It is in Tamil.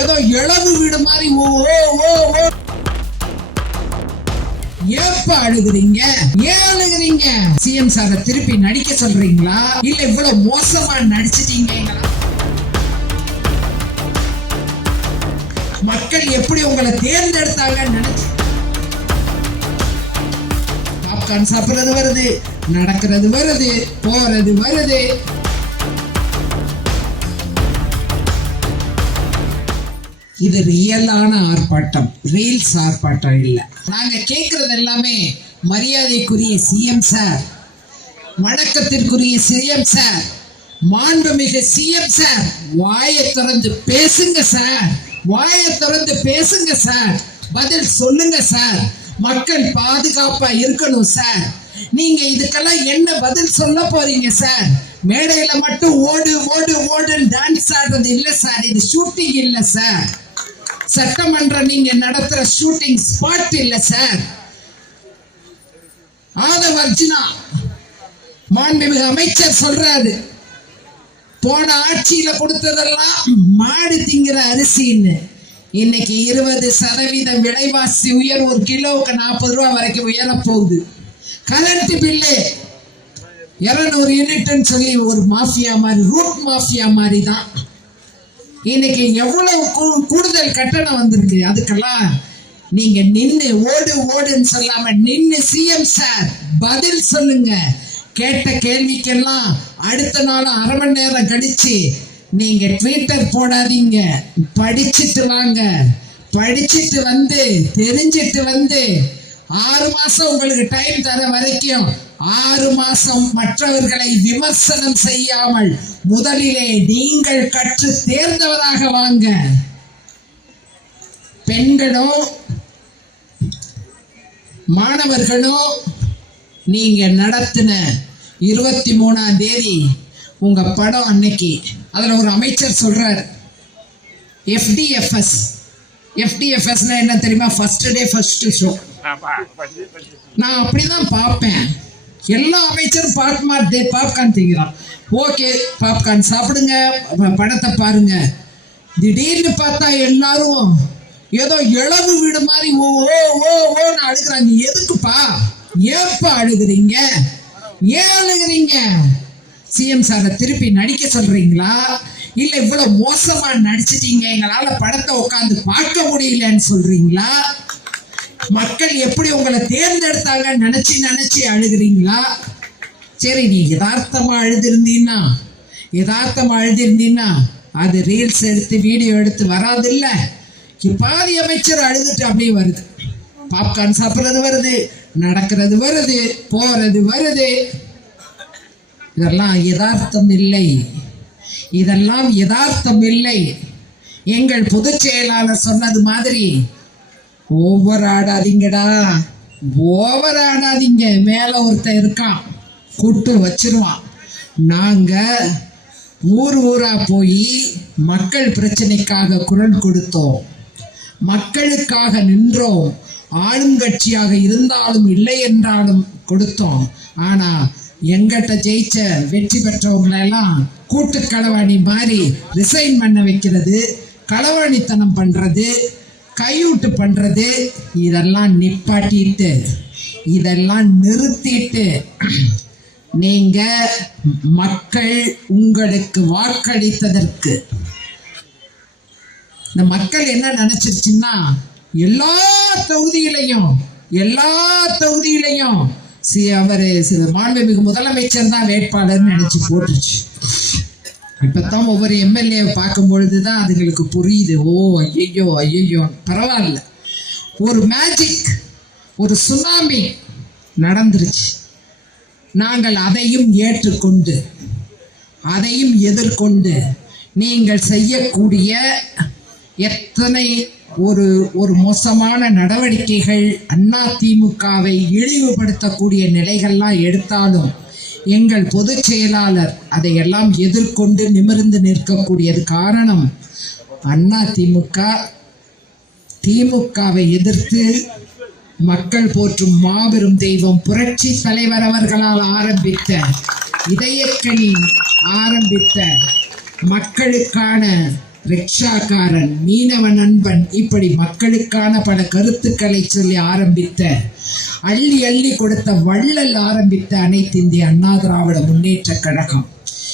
ஏதோ இழவு வீடு மாதிரி ஓ ஓ ஓ ஓ. ஏப்ப அழுகுறீங்க? ஏன் அழுகுறீங்க? சிஎம் சார திருப்பி நடிக்க சொல்றீங்களா இல்ல இவ்வளவு மோசமா நடிச்சிட்டீங்க? மக்கள் எப்படி உங்களை தேர்ந்தெடுத்தாங்கன்னு நினைச்சு பாப்கார்ன் சாப்பிடுறது வருது, நடக்கிறது வருது, போறது வருது. இது ரியலான ஆர்ப்பாட்டம், ரீல்ஸ் ஆர்ப்பாட்டம் இல்ல. நாங்க கேட்கறது எல்லாமே மரியாதைக்குரிய சிஎம் சார், வணக்கத்திற்குரிய சிஎம் சார், மாண்புமிகு சிஎம் சார், வாயை திறந்து பேசுங்க சார், வாயை திறந்து பேசுங்க சார், பதில் சொல்லுங்க சார், மக்கள் பாதுகாப்பா இருக்கணும் சார். நீங்க இதுக்கெல்லாம் என்ன பதில் சொல்ல போறீங்க சார்? மேடையில மட்டும் ஓடு ஓடு ஓடுன்னு டான்ஸ் ஆடுறது இல்ல சார், இது ஷூட்டிங் இல்ல சார். சட்டமன்றம் நீங்க நடத்துற ஷூட்டிங் ஸ்பாட் இல்ல சார். ஆதவ அர்ஜுனா மாண்புமிகு அமைச்சர் சொல்றாரு, போன ஆட்சியில கொடுத்ததெல்லாம் மாடு திங்கிற அரிசின்னு. இன்னைக்கு 20% விலைவாசி உயர், ஒரு கிலோவுக்கு 40 ரூபாய் வரைக்கும் உயர போகுது. கரண்ட் பில்லு 200 யூனிட்னு சொல்லி ஒரு மாஃபியா மாதிரி, ரூட் மாஃபியா மாதிரி தான். இன்னைக்கு எவ்வளவு கூடுதல் கட்டணம் வந்திருக்கு. அதுக்கெல்லாம் நீங்க நின்னு ஓடு ஓடுன்னு சொல்லாம நின்னு சிஎம் சார் பதில் சொல்லுங்க. கேட்ட கேள்விக்கெல்லாம் அடுத்த நாள் அரை மணி நேரம் கழிச்சு நீங்க ட்விட்டர் போடாதீங்க. படிச்சுட்டு வாங்க, படிச்சுட்டு வந்து தெரிஞ்சிட்டு வந்து 6 மாசம் உங்களுக்கு டைம் தர வரைக்கும் 6 மாசம் மற்றவர்களை விமர்சனம் செய்யாமல் முதலிலே நீங்கள் கற்று தேர்ந்தவராக வாங்க. பெண்களும் மாணவர்களும் நீங்க நடத்தின 23ஆம் தேதி உங்க படம் அன்னைக்கு, அதுல ஒரு அமைச்சர் சொல்றார் FDFS. FDFSனா என்ன தெரியுமா? First day first show. நான் அப்படிதான் பார்ப்பேன். எல்லா அமைச்சரும் பாப்கார்ன் திங்கிறான். ஓகே, பாப்கார்ன் சாப்பிடுங்க, படத்தை பாருங்க. திடீர்னு பார்த்தா எல்லாரும் ஏதோ இழவு வீடு மாதிரி ஓ ஓ ஓ ஓன்னு அழுகுறாங்க. எதுக்குப்பா? ஏப்ப அழுகுறீங்க? ஏன் அழுகுறீங்க? சிஎம் சார திருப்பி நடிக்க சொல்றீங்களா இல்ல இவ்வளவு மோசமா நடிச்சிட்டீங்க எங்களால படத்தை உட்காந்து பார்க்க முடியலன்னு சொல்றீங்களா? மக்கள் எப்படி உங்களை தேர்ந்தெடுத்தாங்கன்னு நினைச்சு அழுகுறீங்களா? சரி, நீ யதார்த்தமா அழுதிருந்தீன்னா அது ரீல்ஸ் எடுத்து வீடியோ எடுத்து வராது இல்ல. பாதி அமைச்சர் அழுதுட்டு அப்படியே வருது. பாப்கார்ன் சாப்பிடுறது வருது, நடக்கிறது வருது, போறது வருது. இதெல்லாம் யதார்த்தம் இல்லை, இதெல்லாம் யதார்த்தம் இல்லை. எங்கள் பொதுச் செயலாளர் சொன்னது மாதிரி ஓவர் ஆடாதீங்கடா, ஓவர் ஆடாதீங்க. மேல ஒருத்தன் இருக்கான், கூட்டு வச்சிருவான். நாங்க ஊர் ஊரா போய் மக்கள் பிரச்சனைக்காக குரல் கொடுத்தோம், மக்களுக்காக நின்றோம். ஆளுங்கட்சியாக இருந்தாலும் இல்லை என்றாலும் கொடுத்தோம். ஆனா எங்கிட்ட ஜெயிச்ச வெற்றி பெற்றவங்களெல்லாம் கூட்டு களவாணி மாதிரி ரிசைன் பண்ண வைக்கிறது, களவாணித்தனம் பண்றது, கையூட்டு பண்றது, இதெல்லாம் நிப்பாட்டிட்டு, இதெல்லாம் நிறுத்திட்டு நீங்க மக்கள் உங்களுக்கு வாக்களித்ததற்கு இந்த மக்கள் என்ன நினைச்சிருச்சுன்னா எல்லா தொகுதியிலையும் அவரு மாண்புமிகு முதலமைச்சர் தான் வேட்பாளர் நினைச்சு போட்டுச்சு. இப்பதான் ஒவ்வொரு எம்எல்ஏ பார்க்கும் பொழுதுதான் அதுங்களுக்கு புரியுது. ஓ ஐயோ பரவாயில்ல, ஒரு மேஜிக், ஒரு சுனாமி நடந்துருச்சு. நாங்கள் அதையும் ஏற்றுக்கொண்டு அதையும் எதிர்கொண்டு நீங்கள் செய்யக்கூடிய எத்தனை ஒரு மோசமான நடவடிக்கைகள் அதிமுகவை இழிவுபடுத்தக்கூடிய நிலைகள்லாம் எடுத்தாலும் எங்கள் பொதுச் செயலாளர் அதையெல்லாம் எதிர்கொண்டு நிமிர்ந்து நிற்கக்கூடியது. காரணம், திமுகவை எதிர்த்து மக்கள் போற்றும் மாபெரும் தெய்வம் புரட்சி தலைவர் அவர்களால் ஆரம்பித்த இதயக்கனி ஆரம்பித்த மக்களுக்கான ரிக்ஷாக்காரன், மீனவ நண்பன், இப்படி மக்களுக்கான பல கருத்துக்களை சொல்லி ஆரம்பித்த, அள்ளி அள்ளி கொடுத்த வள்ளல் ஆரம்பித்த அனைத்து இந்திய அண்ணா திராவிட முன்னேற்ற கழகம்